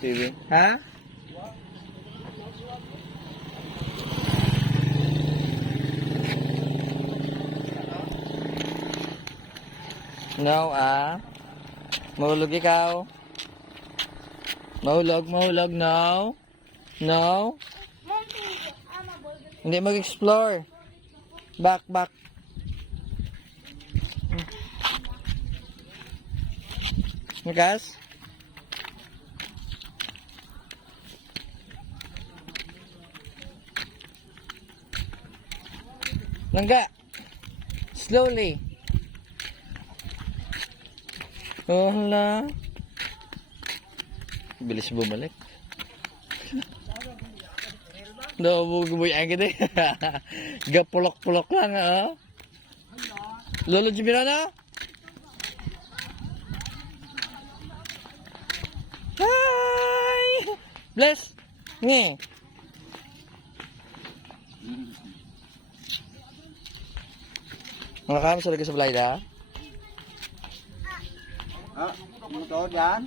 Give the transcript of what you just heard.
TV. Ha? No, Mahulog ikaw. Mahulog, no. No. Hindi mag-explore. Back. Makas? Langga. Slowly. Oh, hala. Bilis bumalik. No, bugoy ang gede. Gapulok-pulok lang, Lolo Jimmy Hi! Bless! Nge! Mga kami sa lagi sa Blayda? Ano to dyan?